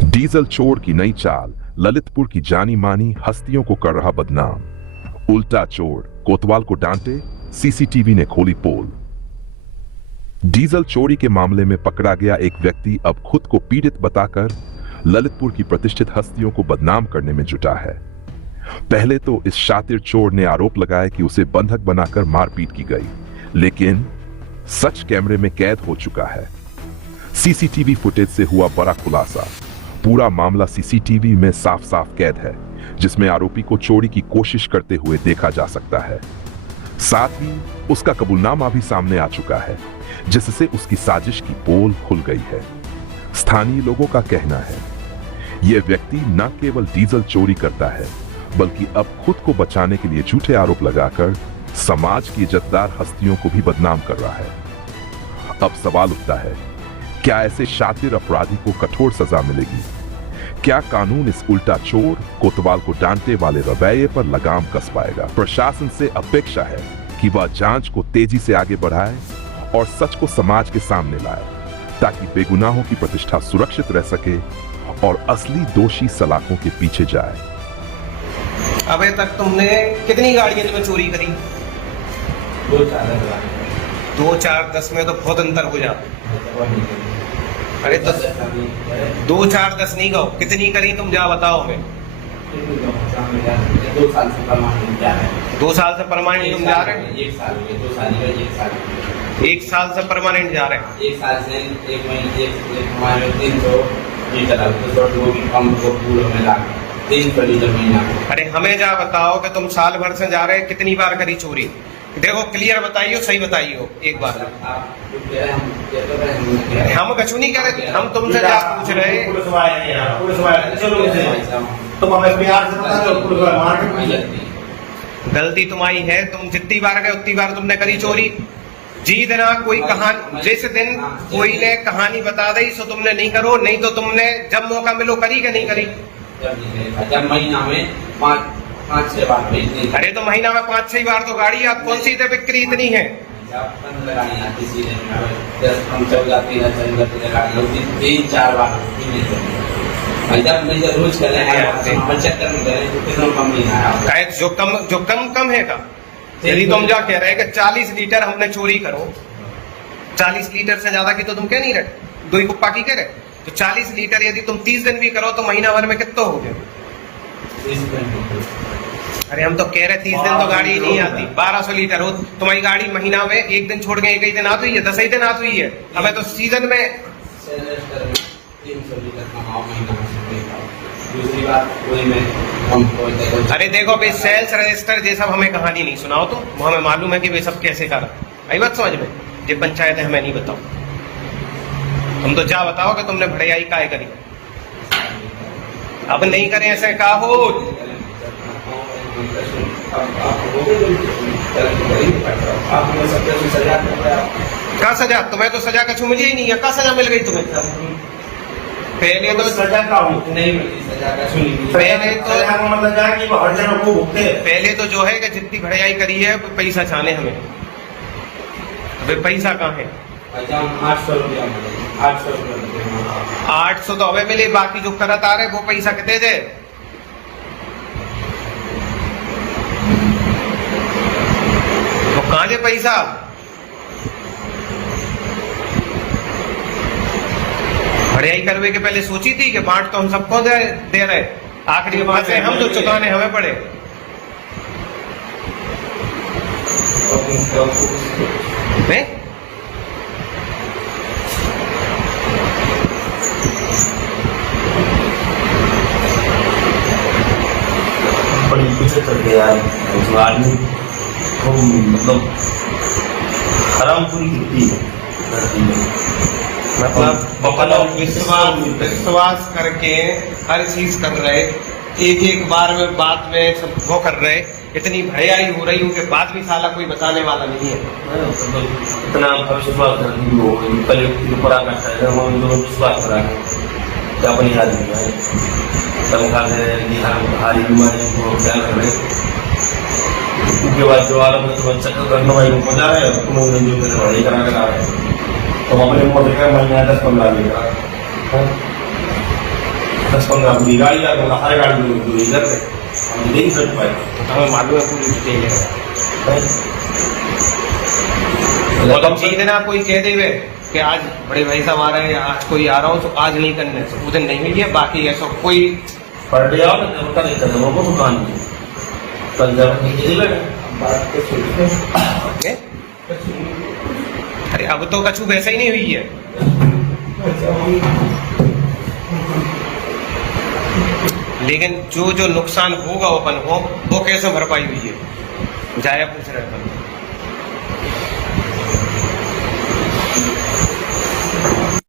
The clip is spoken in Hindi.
डीजल चोर की नई चाल ललितपुर की जानी मानी हस्तियों को कर रहा बदनाम। उल्टा चोर कोतवाल को डांटे, सीसीटीवी ने खोली पोल। डीजल चोरी के मामले में पकड़ा गया एक व्यक्ति अब खुद को पीड़ित बताकर ललितपुर की प्रतिष्ठित हस्तियों को बदनाम करने में जुटा है। पहले तो इस शातिर चोर ने आरोप लगाया कि उसे बंधक बनाकर मारपीट की गई, लेकिन सच कैमरे में कैद हो चुका है। सीसीटीवी फुटेज से हुआ बड़ा खुलासा। पूरा मामला सीसीटीवी में साफ साफ कैद है, जिसमें आरोपी को चोरी की कोशिश करते हुए देखा जा सकता है। साथ ही उसका कबूलनामा भी सामने आ चुका है, जिससे उसकी साजिश की पोल खुल गई है। स्थानीय लोगों का कहना है यह व्यक्ति न केवल डीजल चोरी करता है, बल्कि अब खुद को बचाने के लिए झूठे आरोप लगाकर समाज की इज्जतदार हस्तियों को भी बदनाम कर रहा है। अब सवाल उठता है, क्या ऐसे शातिर अपराधी को कठोर सजा मिलेगी? क्या कानून इस उल्टा चोर कोतवाल को डांटने वाले रवैये पर लगाम कस पाएगा? प्रशासन से अपेक्षा है कि वह जांच को तेजी से आगे बढ़ाए और सच को समाज के सामने लाए, ताकि बेगुनाहों की प्रतिष्ठा सुरक्षित रह सके और असली दोषी सलाखों के पीछे जाए। अबे तक तुमने कितनी गाड़ियां में चोरी करी? 2 4 10 में तो बहुत अंतर हो जाता। अरे तो 2 4 10 नहीं कहो, कितनी करी तुम जा बताओ हमें। 2 साल से परमानेंट जा रहे हैं। 2 साल से परमानेंट तुम जा रहे हैं? 1 साल में 2 साल में 1 साल 1 साल से परमानेंट जा रहे हैं। 1 साल से 1 महीने एक हमारे 300 लीटर वो भी कम को पूरा में ला 300 लीटर महीना। अरे हमें जा बताओ कि तुम साल भर से जा रहे हैं, कितनी बार करी चोरी? देखो क्लियर बताइयो, सही बताइयो एक बार। हम कछु नहीं कह रहे, हम तुमसे जा पूछ रहे। तुम हमें प्यार से बता दो, पुलिस वाले मार के गलती तुम्हारी है, तुम जितनी बार गए उतनी बार तुमने करी चोरी। जिस दिन कोई कहानी, जिस दिन कोई ने कहानी बता दी सो तुमने नहीं करो, नहीं तो तुमने जब मौका मिलो करी कि नहीं करी? जब महीना में 5-6 बार भेजते। अरे तो महीना में 5-6 बार तो गाड़ी आप कौन सी बिक्री इतनी है? 15 गाड़ी आती सीधे 10 14 13 गाड़ी होती 3-4 बार जब मैं रोज कर रहे हैं चक्कर में गए तो कितना कम नहीं आया। जो कम है का? यदि तुम जा कह रहे कि 40 लीटर हमने चोरी करो, 40 लीटर से ज्यादा की तो तुम कह नहीं रहे, 2 कुप्पा की कह रहे, तो 40 लीटर यदि तुम 30 दिन भी करो तो महीना भर में कितना हो गया? अरे हम तो कह रहे 30 दिन तो गाड़ी ही नहीं आती, 1200 लीटर हो तुम्हारी गाड़ी। महीना में एक दिन छोड़ के एक ही दिन आती है, 10 ही दिन आती है। हमें तो सीजन में 300 लीटर कमाओ महीना में। दूसरी बात कोई में अरे देखो भाई, सेल्स रजिस्टर ये सब हमें कहानी नहीं सुनाओ तुम, वो हमें मालूम है कि वे सब कैसे कर। आई बात समझ में? ये पंचायत है, हमें नहीं बताओ। तुम तो जा बताओ कि तुमने भड़ाई काहे करी। अब नहीं करें ऐसे कहा हो। क्या सजा? तुम्हें तो सजा कछु मिली ही नहीं है। क्या सजा मिल गई तुम्हें? पहले तो सजा का नहीं मिलती, सजा का सुनी पहले तो सजा का मतलब क्या कि हर जगह को भुगते। पहले तो जो है कि जितनी भड़ाई करी है वो पैसा चाहे हमें। अबे पैसा कहाँ है? 800 रुपया 800 तो अबे मिले, बाकी जो करत आ रहे वो पैसा कितने दे? वो कहाँ दे पैसा? भड़ाई करवे के पहले सोची थी कि बांट तो हम सबको दे रहे, आखिरी बात है हम तो चुकाने हमें पड़े। नहीं? बड़ी पीछे चल गया आदमी को, मतलब हरामपुरी गिरती है धरती में। मतलब विश्वास करके हर चीज कर रहे, एक बार में बात में सब वो कर रहे, इतनी भड़ाई हो रही उनके बाद भी साला कोई बताने वाला नहीं है। इतना विश्वास विश्वास करा है अपनी आदमी है तब हारी बीमारी को ख्याल कर रहे। उसके बाद जो आलम चक्कर करने वाले को मजा रहे हैं, उन्होंने जो भड़ाई करा कर आ रहे हैं, तो अपने मोटे का महीना 10-15 लेगा। 10-15 पूरी गाड़ी आ गई, हर गाड़ी में पूरी इधर पे हम नहीं कर पाए। तो हमें मालूम है पूरी डिटेल है। मतलब तो जिस दिन आप कोई कह देवे कि आज बड़े भाई साहब आ रहे हैं, आज कोई आ रहा हूँ, तो आज नहीं करने से उस दिन नहीं हुई है। बाकी ऐसा कोई पर डे आओ ना तो पता नहीं चलता वो दुकान में कल जब नहीं लगा अरे अब तो कछु वैसा ही नहीं हुई है। लेकिन जो जो नुकसान होगा अपन को वो कैसे भरपाई हुई है, जाया पूछ रहे हैं अपन।